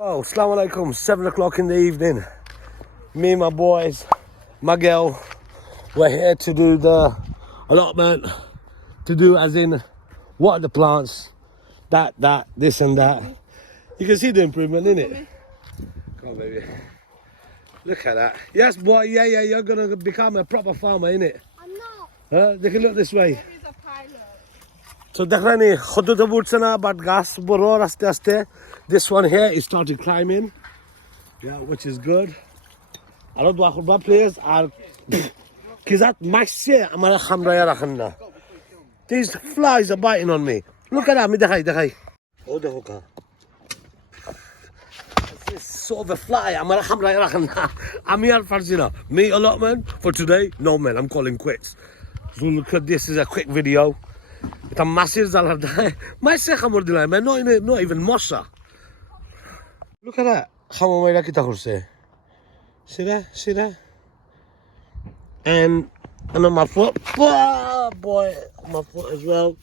Oh, assalamu alaikum, 7 o'clock in the evening. Me and my boys, my girl, we're here to do the allotment, to do as in water the plants, that, this and that. You can see the improvement, innit? Come on, baby. Look at that. Yes, boy, yeah, you're gonna become a proper farmer, innit? I'm not. They can look this way. He's a pilot. So definitely, khudu budse na but gas boro aste aste. This one here is started climbing, yeah, which is good. I don't know what players are. Kizat Masir amara khamra rakhanna. These flies are biting on me. Look at that, me dekhai. Oh, the hookah. This is sort of a fly. Amara khamra rakhanna. I'm here for zina. Me allotment for today. No man, I'm calling quits. So look at this. Is a quick video. It's a Masir zalai. Masir khamur dilai man. Not even Mosa. Look at that. Khamur mai kita khurse. See that? And on my foot. Oh, boy, my foot as well.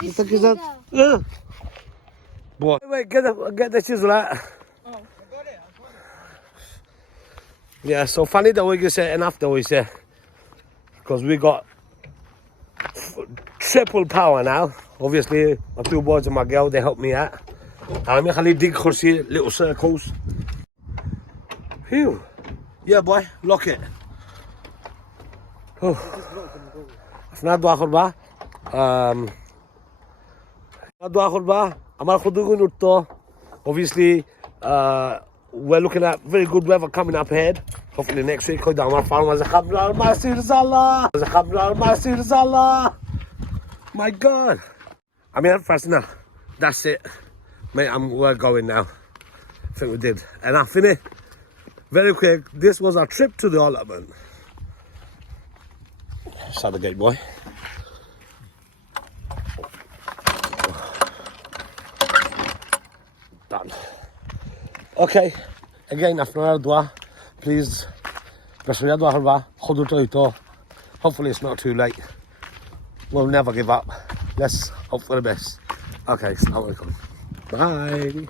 What is that? Yeah. Boy. Wait, get the chisel out. Oh. Yeah, so funny that we can say enough that we say. Because we got triple power now. Obviously, my two boys and my girl, they help me out. I'm going to dig little circles. Phew. Yeah, boy, lock it. Oh. Dua khurba. Amar khudugun utto. Obviously, we're looking at very good weather coming up ahead. Hopefully next week. Amar farmers Masir zalai. My God. I'm here first now. That's it. Mate, we're going now. I think we did enough, innit? Very quick, this was our trip to the allotment. Shut the gate, boy. Done. Okay, again, after dua, please, hopefully it's not too late. We'll never give up. Let's hope for the best. Okay, assalamu alaikum. Bye.